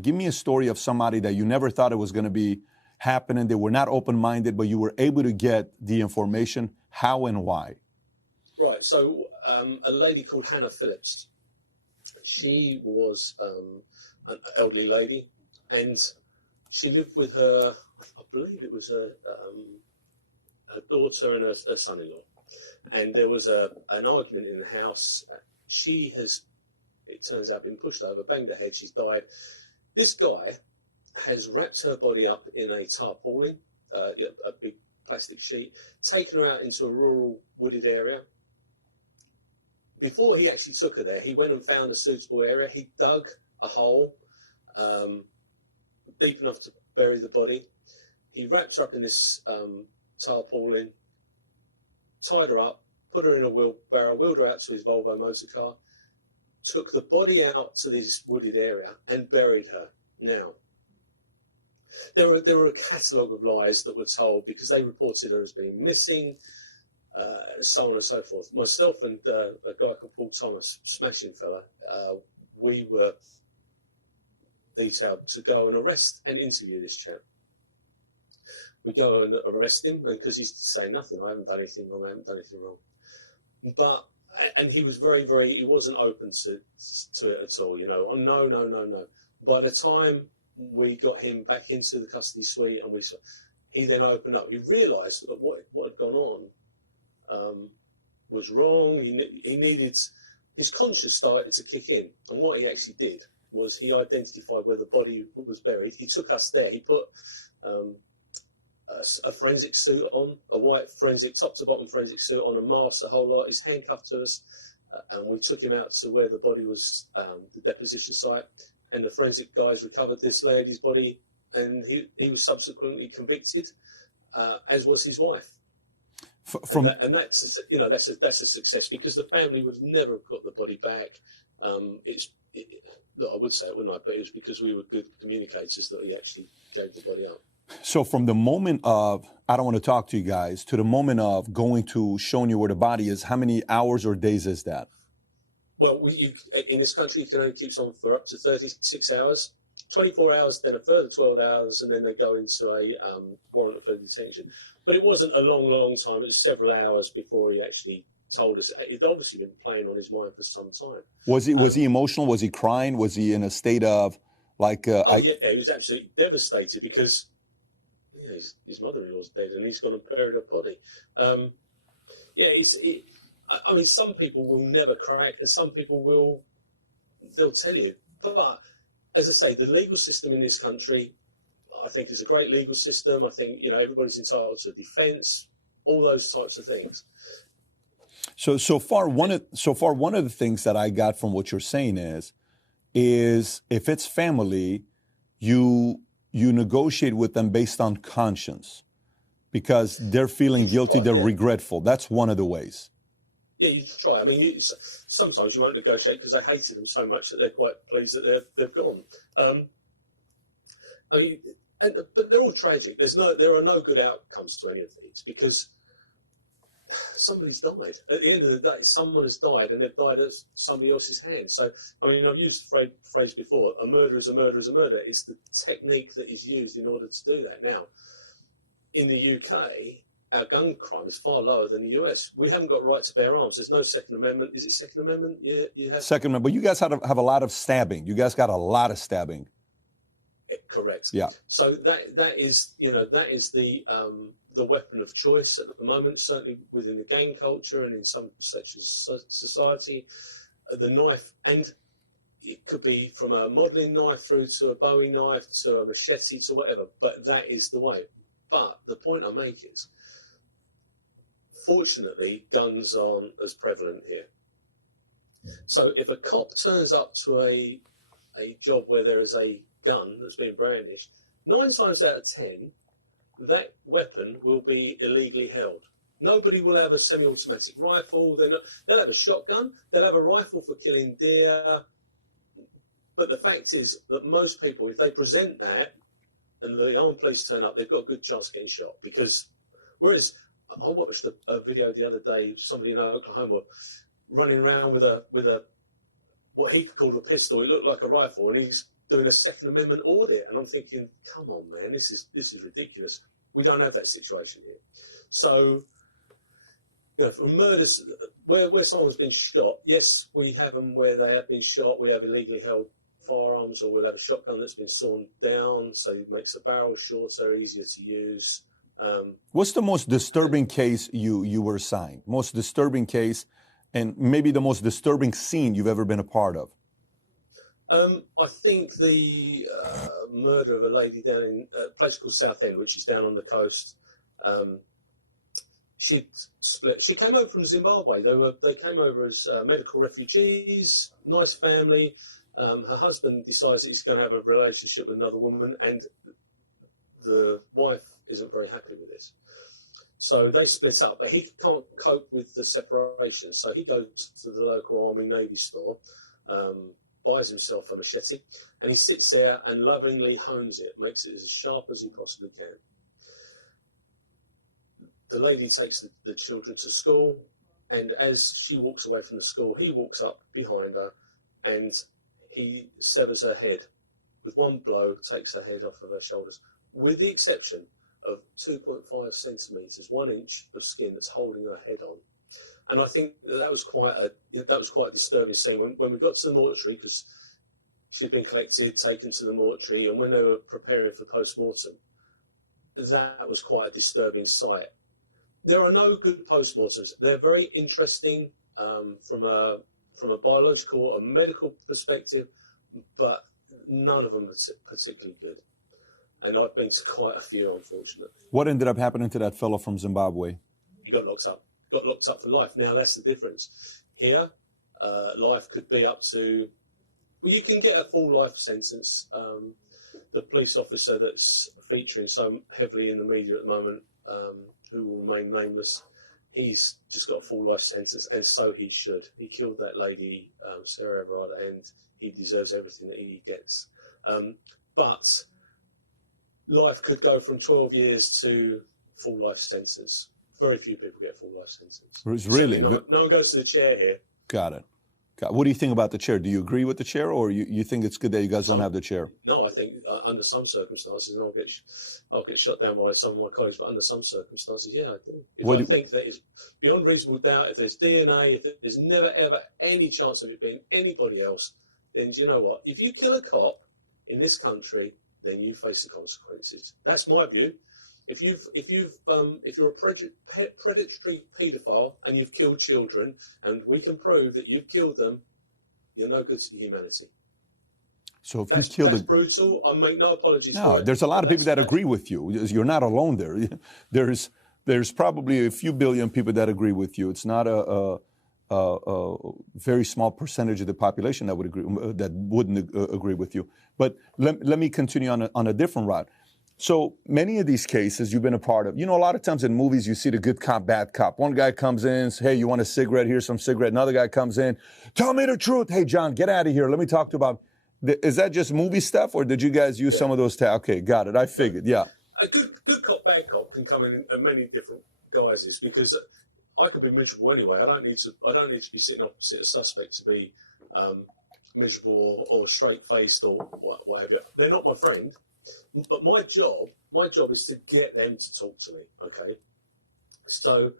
Give me a story of somebody that you never thought it was going to be happening. They were not open-minded, but you were able to get the information. How and why? Right. So a lady called Hannah Phillips. She was an elderly lady, and she lived with her, I believe it was her daughter and her son-in-law. And there was an argument in the house. She has, it turns out, been pushed over, banged her head, she's died. This guy has wrapped her body up in a tarpaulin, a big plastic sheet, taken her out into a rural wooded area. Before he actually took her there, he went and found a suitable area. He dug a hole deep enough to bury the body. He wrapped her up in this tarpaulin, tied her up, put her in a wheelbarrow, wheeled her out to his Volvo motor car, took the body out to this wooded area and buried her. Now, there were a catalogue of lies that were told because they reported her as being missing, so on and so forth. Myself and a guy called Paul Thomas, smashing fella, we were detailed to go and arrest and interview this chap. We go and arrest him, and because he's saying nothing, I haven't done anything wrong, I haven't done anything wrong. And he was he wasn't open to it at all, you know. Oh, no. By the time we got him back into the custody suite, and he then opened up. He realised that what had gone on was wrong. He needed, his conscience started to kick in, and what he actually did was he identified where the body was buried. He took us there. He put a forensic suit on, a white forensic, top to bottom forensic suit on, a mask, the whole lot. He's handcuffed to us, and we took him out to where the body was, the deposition site, and the forensic guys recovered this lady's body, and he was subsequently convicted, as was his wife. That's, you know, that's a success, because the family would never have got the body back. Look, I would say it, wouldn't I? But it was because we were good communicators that he actually gave the body up. So from the moment of, I don't want to talk to you guys, to the moment of going to showing you where the body is, how many hours or days is that? Well, in this country, you can only keep someone for up to 36 hours, 24 hours, then a further 12 hours, and then they go into a warrant of further detention. But it wasn't a long time. It was several hours before he actually told us. He'd obviously been playing on his mind for some time. Was he emotional? Was he crying? Was he in a state of like? Yeah, he was absolutely devastated because his mother-in-law's dead and he's gone and buried her body. I mean, some people will never crack, and some people they'll tell you. But as I say, the legal system in this country, I think, is a great legal system. I think, you know, everybody's entitled to defence, all those types of things. So far one of the things that I got from what you're saying is if it's family, you negotiate with them based on conscience, because they're feeling guilty, they're regretful. That's one of the ways. Yeah, you try. I mean, sometimes you won't negotiate because they hated them so much that they're quite pleased that they've gone. But they're all tragic. There are no good outcomes to any of these, because somebody's died. At the end of the day, someone has died, and they've died at somebody else's hands. So, I mean, I've used the phrase before, a murder is a murder is a murder. It's the technique that is used in order to do that. Now, in the UK, our gun crime is far lower than the US. We haven't got right to bear arms. There's no Second Amendment. Is it Second Amendment? Yeah, you have. Second Amendment. But you guys have a lot of stabbing. You guys got a lot of stabbing. Correct. Yeah. So that is the weapon of choice at the moment, certainly within the gang culture and in some sections of society. The knife, and it could be from a modelling knife through to a Bowie knife to a machete to whatever, but that is the way. But the point I make is, fortunately, guns aren't as prevalent here. So if a cop turns up to a job where there is a gun that's being brandished, 9 times out of 10, that weapon will be illegally held. Nobody will have a semi-automatic rifle. They'll have a shotgun. They'll have a rifle for killing deer. But the fact is that most people, if they present that and the armed police turn up, they've got a good chance of getting shot. Because whereas I watched a video the other day, somebody in Oklahoma running around with a what he called a pistol. It looked like a rifle, and he's doing a Second Amendment audit. And I'm thinking, come on, man, this is ridiculous. We don't have that situation here. So, you know, for murders where someone's been shot, yes, we have them where they have been shot. We have illegally held firearms, or we'll have a shotgun that's been sawn down, so it makes the barrel shorter, easier to use. What's the most disturbing case you were assigned? Most disturbing case, and maybe the most disturbing scene you've ever been a part of? I think the murder of a lady down in a place called Southend, which is down on the coast. She came over from Zimbabwe. They came over as medical refugees. Nice family. Her husband decides that he's going to have a relationship with another woman, and the wife isn't very happy with this. So they split up, but he can't cope with the separation. So he goes to the local Army Navy store, buys himself a machete, and he sits there and lovingly hones it, makes it as sharp as he possibly can. The lady takes the children to school, and as she walks away from the school, he walks up behind her and he severs her head. With one blow, takes her head off of her shoulders, with the exception of 2.5 centimetres, 1 inch of skin that's holding her head on. And I think that was quite a disturbing scene. When we got to the mortuary, because she'd been collected, taken to the mortuary, and when they were preparing for post-mortem, that was quite a disturbing sight. There are no good post-mortems. They're very interesting from a biological or medical perspective, but none of them are particularly good. And I've been to quite a few, unfortunately. What ended up happening to that fellow from Zimbabwe? He got locked up. Got locked up for life. Now, that's the difference. Here, life could be up to... Well, you can get a full life sentence. The police officer that's featuring so heavily in the media at the moment, who will remain nameless, he's just got a full life sentence, and so he should. He killed that lady, Sarah Everard, and he deserves everything that he gets. But life could go from 12 years to full life sentence. Very few people get a full life sentence. Really? No one goes to the chair here. Got it. What do you think about the chair? Do you agree with the chair, or you think it's good that you guys won't have the chair? No, I think under some circumstances, and I'll get shut down by some of my colleagues, but under some circumstances, yeah, I do. If I think that it's beyond reasonable doubt, if there's DNA, if there's never, ever any chance of it being anybody else, then do you know what? If you kill a cop in this country, then you face the consequences. That's my view. If you're a predatory paedophile and you've killed children, and we can prove that you've killed them, you're no good to humanity. So if that's brutal. I make no apologies. No, there's a lot of people that agree with you. You're not alone there. There's probably a few billion people that agree with you. It's not a very small percentage of the population that wouldn't agree with you. But let me continue on a different route. So many of these cases you've been a part of, a lot of times in movies you see the good cop, bad cop. One guy comes in, says, hey, you want a cigarette? Here's some cigarette. Another guy comes in, tell me the truth. Hey, John, get out of here. Let me talk to you about, is that just movie stuff, or did you guys use some of those? Okay, got it. I figured, yeah. A good cop, bad cop can come in many different guises, because I could be miserable anyway. I don't need to be sitting opposite a suspect to be miserable or straight-faced or what have you. They're not my friend. But my job is to get them to talk to me, okay? So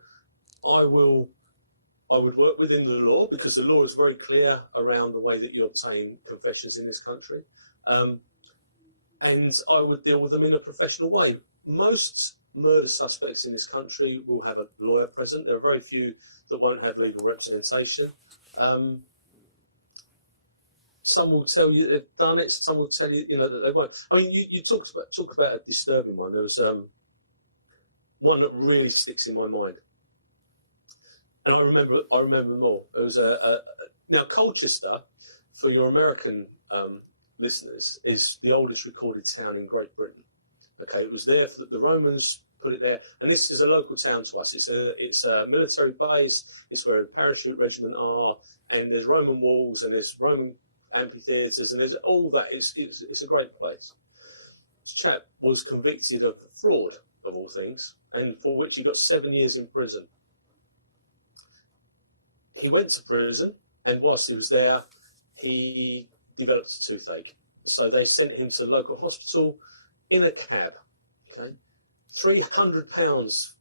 I would work within the law, because the law is very clear around the way that you obtain confessions in this country. And I would deal with them in a professional way. Most murder suspects in this country will have a lawyer present. There are very few that won't have legal representation. Some will tell you they've done it. Some will tell you, that they won't. I mean, you talk about a disturbing one. There was one that really sticks in my mind, and I remember more. It was now Colchester, for your American listeners, is the oldest recorded town in Great Britain. Okay, it was there for the Romans put it there, and this is a local town to us. It's a military base. It's where a parachute regiment are, and there's Roman walls, and there's Roman amphitheatres, and there's all that. It's a great place. This chap was convicted of fraud, of all things, and for which he got 7 years in prison. He went to prison, and whilst he was there, he developed a toothache. So they sent him to the local hospital in a cab. Okay, £300,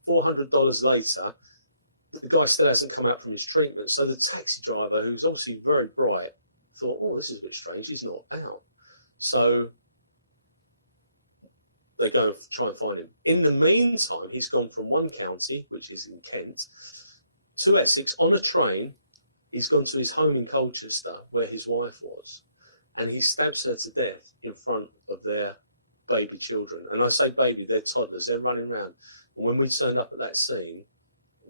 $400 later, the guy still hasn't come out from his treatment. So the taxi driver, who's obviously very bright, thought, oh, this is a bit strange. He's not out. So they go and try and find him. In the meantime, he's gone from one county, which is in Kent, to Essex on a train. He's gone to his home in Colchester, where his wife was, and he stabs her to death in front of their baby children. And I say baby, they're toddlers, they're running around. And when we turned up at that scene,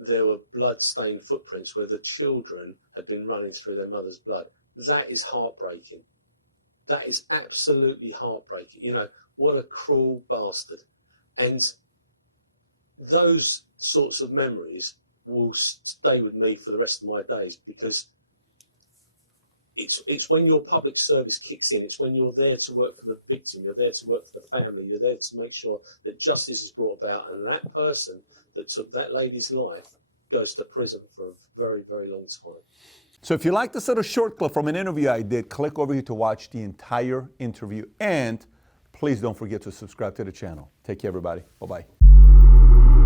there were blood-stained footprints where the children had been running through their mother's blood. That is heartbreaking. That is absolutely heartbreaking. You know, what a cruel bastard. And those sorts of memories will stay with me for the rest of my days, because it's when your public service kicks in. It's when you're there to work for the victim, you're there to work for the family, you're there to make sure that justice is brought about, and that person that took that lady's life goes to prison for a very, very long time. So if you like this little short clip from an interview I did, click over here to watch the entire interview. And please don't forget to subscribe to the channel. Take care, everybody. Bye-bye.